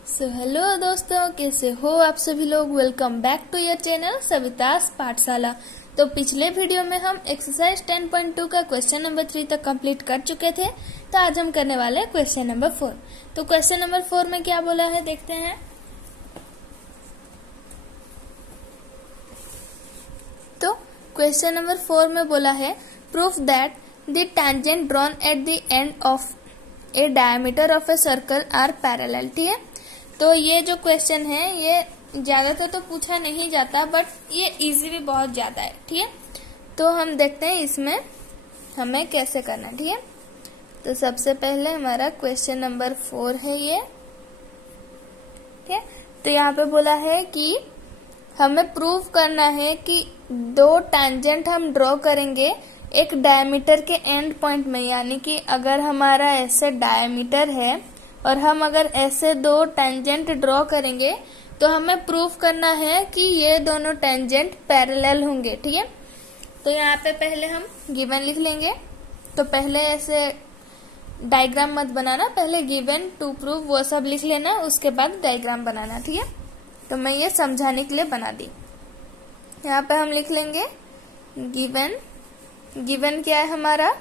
Hello दोस्तों, कैसे हो आप सभी लोग। Welcome back to your channel Savita's Pathshala. तो पिछले वीडियो में हम एक्सरसाइज 10.2 का क्वेश्चन नंबर 3 तक कंप्लीट कर चुके थे। तो आज हम करने वाले हैं क्वेश्चन नंबर 4। तो क्वेश्चन नंबर 4 में क्या बोला है देखते हैं। तो क्वेश्चन नंबर 4 में बोला है proof that the tangent drawn at the end of a diameter of a circle are parallel. ठीक है, तो ये जो क्वेश्चन है ये ज्यादातर तो पूछा नहीं जाता, बट ये इजी भी बहुत ज्यादा है। ठीक है, तो हम देखते हैं इसमें हमें कैसे करना है। ठीक है, तो सबसे पहले हमारा क्वेश्चन नंबर 4 है ये। ठीक है, तो यहाँ पे बोला है कि हमें प्रूव करना है कि दो टैंजेंट हम ड्रॉ करेंगे एक डायमीटर के एंड पॉइंट में, यानी कि अगर हमारा ऐसे डायमीटर है और हम अगर ऐसे दो टेंजेंट ड्रॉ करेंगे तो हमें प्रूफ करना है कि ये दोनों टेंजेंट पैरेलल होंगे। ठीक है, तो यहाँ पे पहले हम गिवन लिख लेंगे। तो पहले ऐसे डायग्राम मत बनाना, पहले गिवन टू प्रूव वो सब लिख लेना, उसके बाद डायग्राम बनाना। ठीक है, तो मैं ये समझाने के लिए बना दी। यहाँ पे हम लिख लेंगे गिवन। गिवन क्या है हमारा,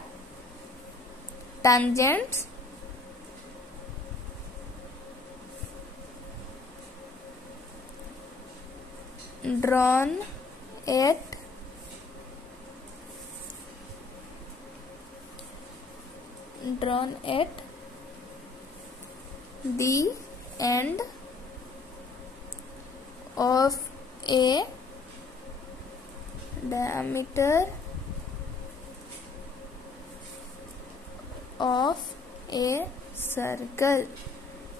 tangents drawn at the end of a diameter of a circle।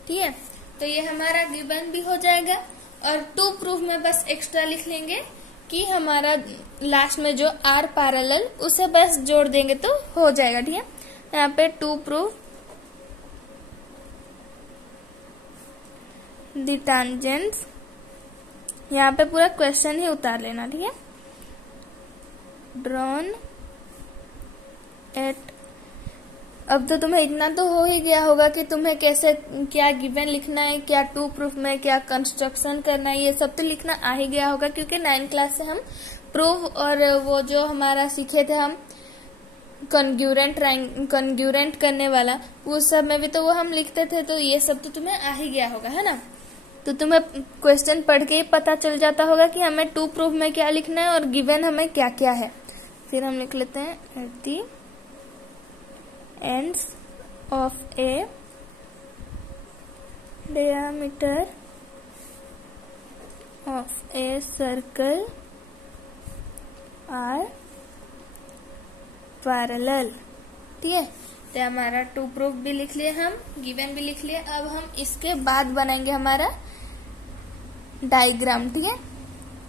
ठीक है, तो ये हमारा गिवन भी हो जाएगा और टू प्रूफ में बस एक्स्ट्रा लिख लेंगे कि हमारा लास्ट में जो आर पैरेलल उसे बस जोड़ देंगे तो हो जाएगा। ठीक है, यहाँ पे टू प्रूफ द टेंजेंट्स, यहाँ पे पूरा क्वेश्चन ही उतार लेना। ठीक है, ड्रॉन एट, अब तो तुम्हें इतना तो हो ही गया होगा कि तुम्हें कैसे क्या गिवन लिखना है, क्या टू प्रूफ में क्या कंस्ट्रक्शन करना है, ये सब तो लिखना आ ही गया होगा, क्योंकि 9th क्लास से हम प्रूफ और वो जो हमारा सीखे थे हम कन्ग्यूरेंट करने वाला, उस सब में भी तो वो हम लिखते थे। तो ये सब तो तुम्हें आ ही गया होगा, है ना। तो तुम्हें क्वेश्चन पढ़ के ही पता चल जाता होगा कि हमें टू प्रूफ में क्या लिखना है और गिवन हमें क्या क्या है। फिर हम लिख लेते हैं at the ends of a diameter of a circle are parallel। ठीक है, तो हमारा टू प्रूफ भी लिख लिए, हम गिवन भी लिख लिए। अब हम इसके बाद बनाएंगे हमारा डायग्राम। ठीक है,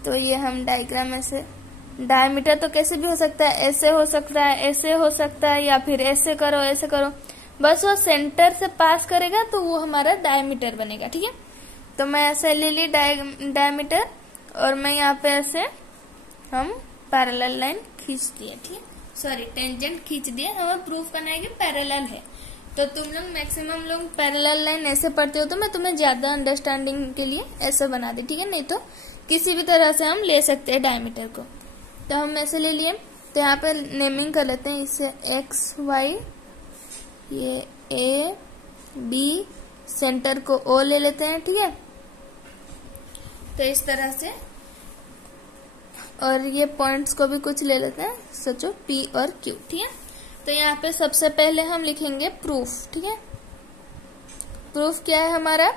तो ये हम डायग्राम ऐसे, डायमीटर तो कैसे भी हो सकता है, ऐसे हो सकता है, ऐसे हो सकता है, या फिर ऐसे करो ऐसे करो, बस वो सेंटर से पास करेगा तो वो हमारा डायमीटर बनेगा। ठीक है, तो मैं ऐसे ले ली डायमीटर और मैं यहाँ पे ऐसे हम पैरेलल लाइन खींच दिए। ठीक है, सॉरी टेंजेंट खींच दिए। हमें प्रूफ करना है कि पैरेलल है। तो तुम लोग मैक्सिमम लोग पैरेलल लाइन ऐसे पढ़ते हो, तो मैं तुम्हें ज्यादा अंडरस्टैंडिंग के लिए ऐसे बना दी। ठीक है, नहीं तो किसी भी तरह से हम ले सकते हैं डायमीटर को। तो हम ऐसे ले लिए, तो यहाँ पे नेमिंग कर लेते हैं इसे एक्स वाई, ये ए बी, सेंटर को ओ ले लेते हैं। ठीक है, तो इस तरह से, और ये पॉइंट्स को भी कुछ ले लेते हैं, सोचो पी और क्यू। ठीक है, तो यहाँ पे सबसे पहले हम लिखेंगे प्रूफ। ठीक है, प्रूफ क्या है हमारा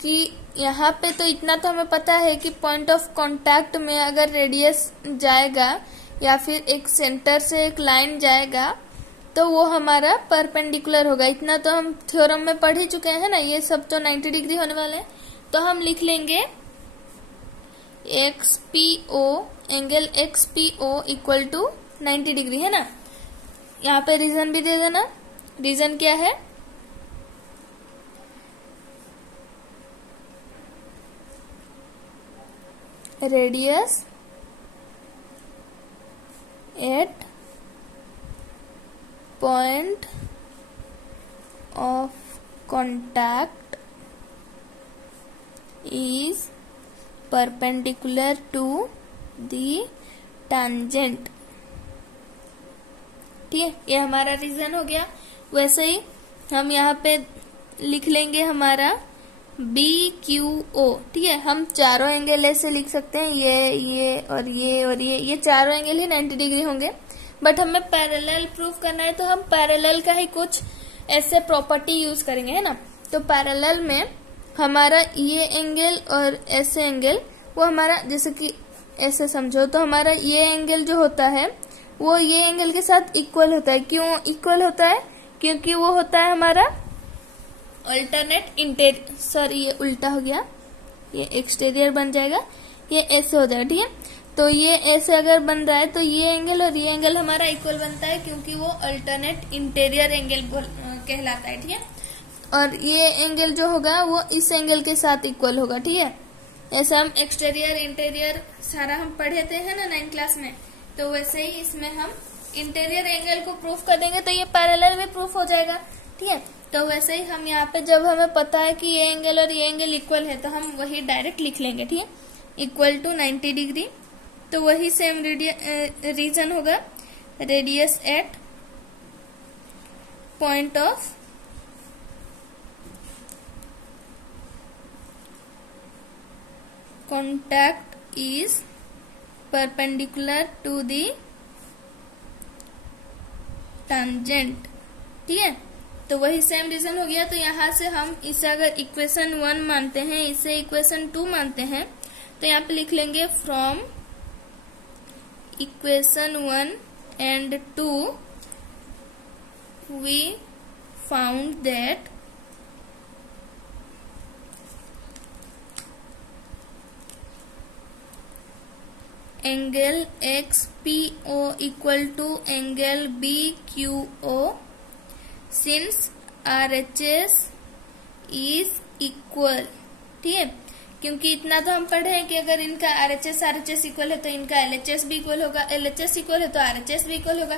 कि यहाँ पे तो इतना तो हमें पता है कि पॉइंट ऑफ कांटेक्ट में अगर रेडियस जाएगा या फिर एक सेंटर से एक लाइन जाएगा तो वो हमारा परपेंडिकुलर होगा। इतना तो हम थ्योरम में पढ़ ही चुके हैं ना, ये सब तो 90 डिग्री होने वाले हैं। तो हम लिख लेंगे XPO, angle XPO equal to 90 degree, है ना। यहाँ पे रीजन भी दे देना। रीजन क्या है, radius at point of contact is perpendicular to the tangent। ठीक है, ये हमारा रीजन हो गया। वैसे ही हम यहाँ पे लिख लेंगे हमारा BQO। ठीक है, हम चारों एंगल ऐसे लिख सकते हैं, ये और ये और ये चारों एंगल ही 90 डिग्री होंगे। बट हमें पैरेलल प्रूफ करना है तो हम पैरेलल का ही कुछ ऐसे प्रॉपर्टी यूज करेंगे, है ना। तो पैरेलल में हमारा ये एंगल और ऐसे एंगल वो हमारा, जैसे कि ऐसे समझो तो हमारा ये एंगल जो होता है वो ये एंगल के साथ इक्वल होता है। क्यों इक्वल होता है? क्योंकि वो होता है हमारा अल्टरनेट इंटेरियर, सॉरी ये उल्टा हो गया, ये एक्सटीरियर बन जाएगा, ये ऐसे हो जाएगा। ठीक है, तो ये ऐसे अगर बन रहा है तो ये एंगल और ये एंगल हमारा इक्वल बनता है, क्योंकि वो अल्टरनेट इंटेरियर एंगल कहलाता है। ठीक है, और ये एंगल जो होगा वो इस एंगल के साथ इक्वल होगा। ठीक है, ऐसे हम एक्सटीरियर इंटीरियर सारा हम पढ़े थे, है ना 9th क्लास में। तो वैसे ही इसमें हम इंटीरियर एंगल को प्रूफ कर देंगे तो ये पैरेलल में प्रूफ हो जाएगा। ठीक है, तो वैसे ही हम यहाँ पे जब हमें पता है कि ये एंगल और ये एंगल इक्वल है तो हम वही डायरेक्ट लिख लेंगे। ठीक है, इक्वल टू 90 डिग्री, तो वही सेम रीजन होगा, radius at point of contact is perpendicular to the tangent। ठीक है, तो वही सेम रीजन हो गया। तो यहाँ से हम इसे अगर इक्वेशन 1 मानते हैं, इसे इक्वेशन 2 मानते हैं, तो यहाँ पे लिख लेंगे from equation 1 and 2 we found that angle XPO equal to angle BQO since RHS is equal। ठीक है, क्योंकि इतना तो हम पढ़े हैं कि अगर इनका RHS इक्वल है तो इनका LHS भी इक्वल होगा, LHS इक्वल है तो RHS भी इक्वल होगा।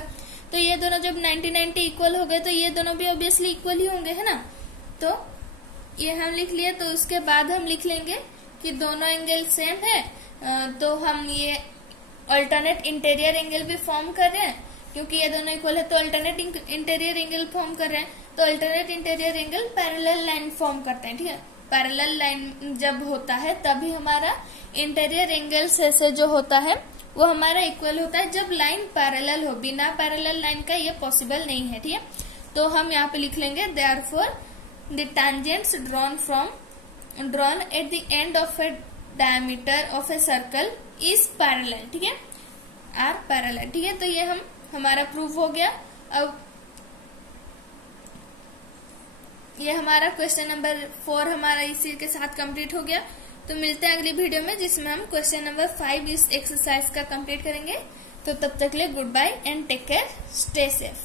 तो ये दोनों जब 90-90 इक्वल हो गए तो ये दोनों भी ऑब्वियसली इक्वल ही होंगे, है ना। तो ये हम लिख लिए। तो उसके बाद हम लिख लेंगे कि दोनों एंगल सेम है, तो हम ये अल्टरनेट इंटीरियर एंगल भी फॉर्म कर रहे हैं, क्योंकि ये दोनों इक्वल है तो अल्टरनेट इंटीरियर एंगल फॉर्म कर रहे हैं। तो alternate interior angle parallel line form करते हैं। ठीक है, पैरेलल लाइन जब होता है तभी हमारा इंटीरियर एंगल से जो होता है वो हमारा इक्वल होता है, जब लाइन पैरेलल हो। बिना पैरेलल लाइन का ये पॉसिबल नहीं है। ठीक है, तो हम यहाँ पे लिख लेंगे therefore the tangents drawn at the end of a diameter of a circle is parallel. ठीक है, आर पैरेलल। ठीक है, तो ये हमारा प्रूफ हो गया। अब ये हमारा क्वेश्चन नंबर 4 हमारा इसी के साथ कंप्लीट हो गया। तो मिलते हैं अगली वीडियो में, जिसमें हम क्वेश्चन नंबर 5 इस एक्सरसाइज का कंप्लीट करेंगे। तो तब तक ले good bye and take care, stay safe.